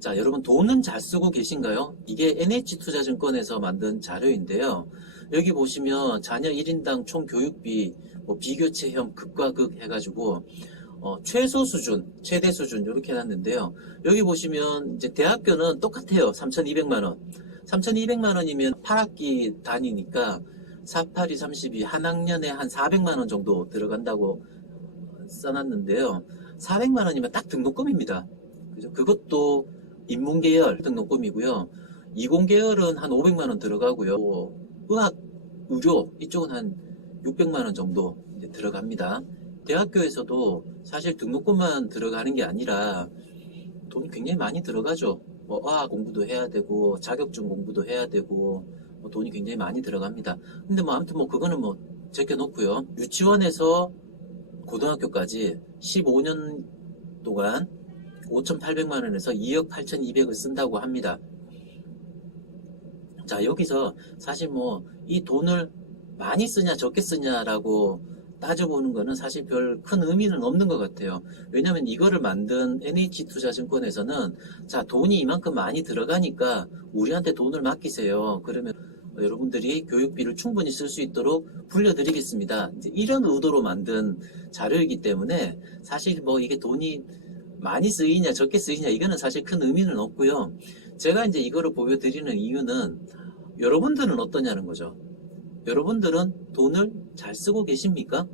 자, 여러분 돈은 잘 쓰고 계신가요? 이게 NH투자증권에서 만든 자료인데요. 여기 보시면 자녀 1인당 총 교육비, 뭐 비교체험 극과 극 해가지고 최소 수준, 최대 수준 이렇게 해놨는데요. 여기 보시면 이제 대학교는 똑같아요. 3,200만 원. 3,200만 원이면 8학기 다니니까 4, 8이 32, 한 학년에 한 400만 원 정도 들어간다고 써놨는데요. 400만 원이면 딱 등록금입니다. 그죠? 그것도 인문계열 등록금이고요. 이공계열은 한 500만 원 들어가고요. 의학, 의료 이쪽은 한 600만 원 정도 이제 들어갑니다. 대학교에서도 사실 등록금만 들어가는 게 아니라 돈이 굉장히 많이 들어가죠. 뭐 어학 공부도 해야 되고 자격증 공부도 해야 되고 뭐 돈이 굉장히 많이 들어갑니다. 근데 뭐 아무튼 뭐 그거는 뭐 제껴놓고요. 유치원에서 고등학교까지 15년 동안 5,800만 원에서 2억 8,200을 쓴다고 합니다. 자, 여기서 사실 뭐 이 돈을 많이 쓰냐 적게 쓰냐라고 따져보는 거는 사실 별 큰 의미는 없는 것 같아요. 왜냐하면 이거를 만든 NH투자증권에서는 자, 돈이 이만큼 많이 들어가니까 우리한테 돈을 맡기세요. 그러면 여러분들이 교육비를 충분히 쓸 수 있도록 불려드리겠습니다. 이제 이런 의도로 만든 자료이기 때문에 사실 뭐 이게 돈이 많이 쓰이냐 적게 쓰이냐 이거는 사실 큰 의미는 없고요. 제가 이제 이거를 보여드리는 이유는 여러분들은 어떠냐는 거죠. 여러분들은 돈을 잘 쓰고 계십니까?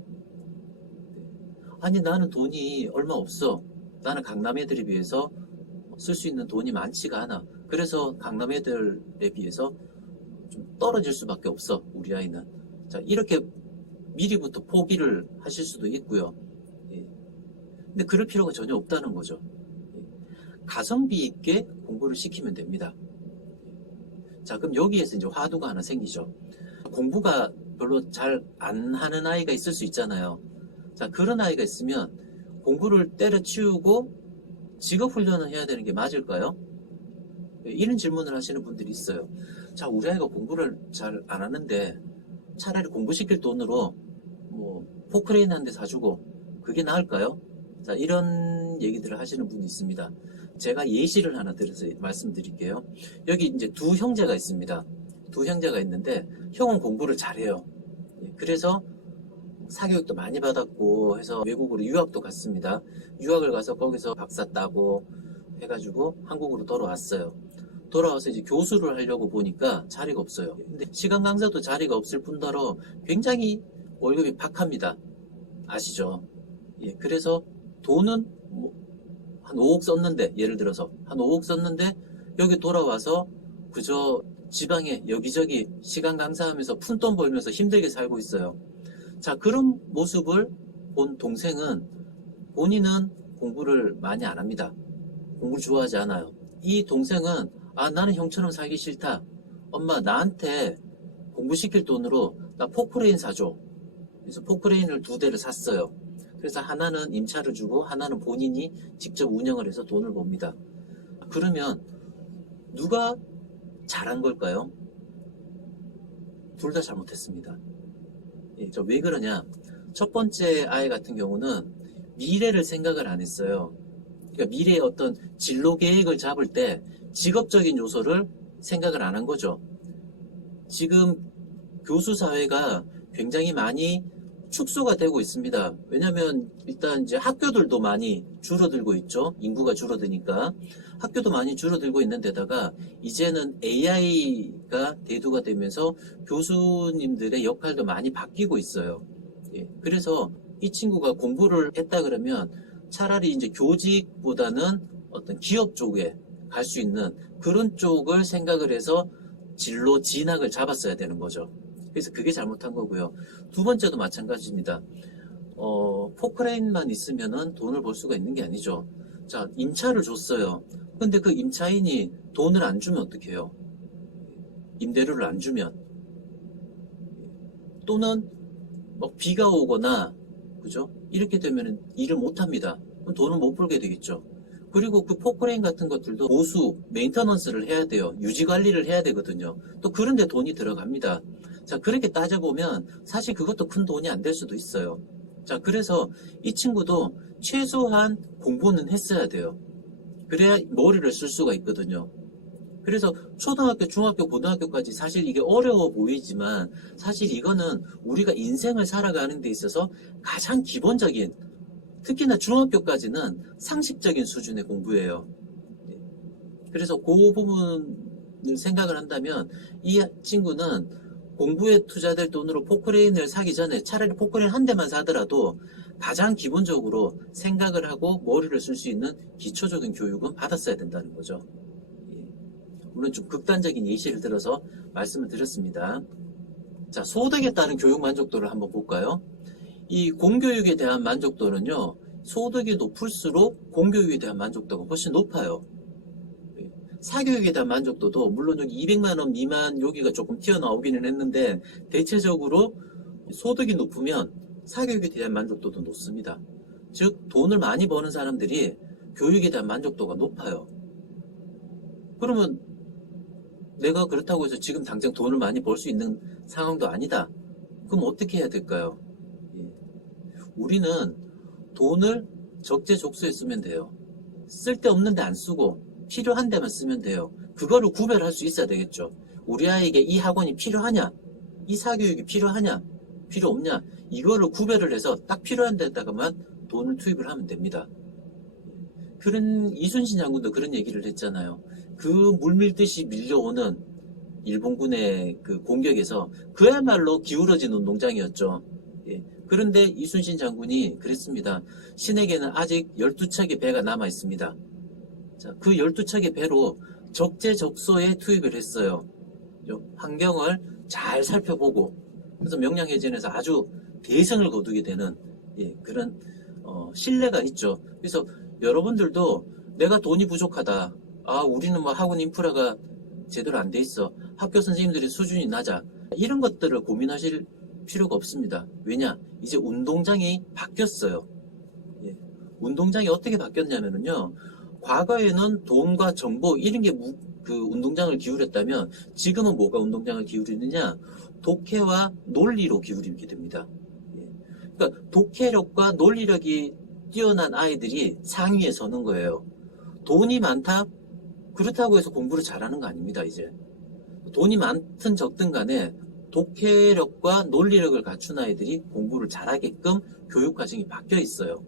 아니 나는 돈이 얼마 없어. 나는 강남 애들에 비해서 쓸 수 있는 돈이 많지가 않아. 그래서 강남 애들에 비해서 좀 떨어질 수밖에 없어. 우리 아이는. 자, 이렇게 미리부터 포기를 하실 수도 있고요. 근데 그럴 필요가 전혀 없다는 거죠. 가성비 있게 공부를 시키면 됩니다. 자, 그럼 여기에서 이제 화두가 하나 생기죠. 공부가 별로 잘 안 하는 아이가 있을 수 있잖아요. 자, 그런 아이가 있으면 공부를 때려치우고 직업훈련을 해야 되는 게 맞을까요? 이런 질문을 하시는 분들이 있어요. 자, 우리 아이가 공부를 잘 안 하는데 차라리 공부시킬 돈으로 뭐 포크레인 한 대 사주고 그게 나을까요? 자, 이런 얘기들을 하시는 분이 있습니다. 제가 예시를 하나 들어서 말씀드릴게요. 여기 이제 두 형제가 있습니다. 두 형제가 있는데 형은 공부를 잘해요. 그래서 사교육도 많이 받았고 해서 외국으로 유학도 갔습니다. 유학을 가서 거기서 박사 따고 해가지고 한국으로 돌아왔어요. 돌아와서 이제 교수를 하려고 보니까 자리가 없어요. 근데 시간 강사도 자리가 없을 뿐더러 굉장히 월급이 박합니다. 아시죠? 예, 그래서 돈은 뭐 한 5억 썼는데, 예를 들어서 한 5억 썼는데 여기 돌아와서 그저 지방에 여기저기 시간 강사하면서 푼돈 벌면서 힘들게 살고 있어요. 자, 그런 모습을 본 동생은 본인은 공부를 많이 안 합니다. 공부를 좋아하지 않아요. 이 동생은 아, 나는 형처럼 살기 싫다. 엄마, 나한테 공부시킬 돈으로 나 포크레인 사줘. 그래서 포크레인을 2대를 샀어요. 그래서 하나는 임차를 주고 하나는 본인이 직접 운영을 해서 돈을 법니다. 그러면 누가 잘한 걸까요? 둘 다 잘못했습니다. 예, 왜 그러냐? 첫 번째 아이 같은 경우는 미래를 생각을 안 했어요. 그러니까 미래의 어떤 진로 계획을 잡을 때 직업적인 요소를 생각을 안 한 거죠. 지금 교수 사회가 굉장히 많이 축소가 되고 있습니다. 왜냐하면 일단 이제 학교들도 많이 줄어들고 있죠. 인구가 줄어드니까 학교도 많이 줄어들고 있는 데다가 이제는 AI가 대두가 되면서 교수님들의 역할도 많이 바뀌고 있어요. 예, 그래서 이 친구가 공부를 했다 그러면 차라리 이제 교직보다는 어떤 기업 쪽에 갈 수 있는 그런 쪽을 생각을 해서 진로 진학을 잡았어야 되는 거죠. 그래서 그게 잘못한 거고요. 두 번째도 마찬가지입니다. 포크레인만 있으면은 돈을 벌 수가 있는 게 아니죠. 자, 임차를 줬어요. 근데 그 임차인이 돈을 안 주면 어떻게 해요? 임대료를 안 주면. 또는 뭐 비가 오거나, 그죠? 이렇게 되면 일을 못 합니다. 그럼 돈을 못 벌게 되겠죠. 그리고 그 포크레인 같은 것들도 보수, 메인터넌스를 해야 돼요. 유지 관리를 해야 되거든요. 또 그런데 돈이 들어갑니다. 자, 그렇게 따져보면 사실 그것도 큰 돈이 안 될 수도 있어요. 자, 그래서 이 친구도 최소한 공부는 했어야 돼요. 그래야 머리를 쓸 수가 있거든요. 그래서 초등학교, 중학교, 고등학교까지 사실 이게 어려워 보이지만 사실 이거는 우리가 인생을 살아가는 데 있어서 가장 기본적인, 특히나 중학교까지는 상식적인 수준의 공부예요. 그래서 그 부분을 생각을 한다면 이 친구는 공부에 투자될 돈으로 포크레인을 사기 전에 차라리 포크레인 한 대만 사더라도 가장 기본적으로 생각을 하고 머리를 쓸 수 있는 기초적인 교육은 받았어야 된다는 거죠. 물론 좀 극단적인 예시를 들어서 말씀을 드렸습니다. 자, 소득에 따른 교육 만족도를 한번 볼까요? 이 공교육에 대한 만족도는요, 소득이 높을수록 공교육에 대한 만족도가 훨씬 높아요. 사교육에 대한 만족도도 물론 여기 200만 원 미만 여기가 조금 튀어나오기는 했는데 대체적으로 소득이 높으면 사교육에 대한 만족도도 높습니다. 즉 돈을 많이 버는 사람들이 교육에 대한 만족도가 높아요. 그러면 내가 그렇다고 해서 지금 당장 돈을 많이 벌 수 있는 상황도 아니다. 그럼 어떻게 해야 될까요? 우리는 돈을 적재적소에 쓰면 돼요. 쓸데없는데 안 쓰고 필요한 데만 쓰면 돼요. 그거를 구별할 수 있어야 되겠죠. 우리 아이에게 이 학원이 필요하냐? 이 사교육이 필요하냐? 필요 없냐? 이거를 구별을 해서 딱 필요한 데다가만 돈을 투입을 하면 됩니다. 그런 이순신 장군도 그런 얘기를 했잖아요. 그 물밀듯이 밀려오는 일본군의 그 공격에서 그야말로 기울어진 운동장이었죠. 그런데 이순신 장군이 그랬습니다. 신에게는 아직 12척의 배가 남아 있습니다. 자, 그 12척의 배로 적재적소에 투입을 했어요. 환경을 잘 살펴보고, 그래서 명량해전에서 아주 대성을 거두게 되는 그런 신뢰가 있죠. 그래서 여러분들도 내가 돈이 부족하다. 우리는 뭐 학원 인프라가 제대로 안 돼 있어. 학교 선생님들의 수준이 낮아. 이런 것들을 고민하실 필요가 없습니다. 왜냐? 이제 운동장이 바뀌었어요. 운동장이 어떻게 바뀌었냐면요. 과거에는 돈과 정보 이런 게 그 운동장을 기울였다면 지금은 뭐가 운동장을 기울이느냐? 독해와 논리로 기울이게 됩니다. 그러니까 독해력과 논리력이 뛰어난 아이들이 상위에 서는 거예요. 돈이 많다? 그렇다고 해서 공부를 잘하는 거 아닙니다, 이제. 돈이 많든 적든 간에 독해력과 논리력을 갖춘 아이들이 공부를 잘하게끔 교육 과정이 바뀌어 있어요.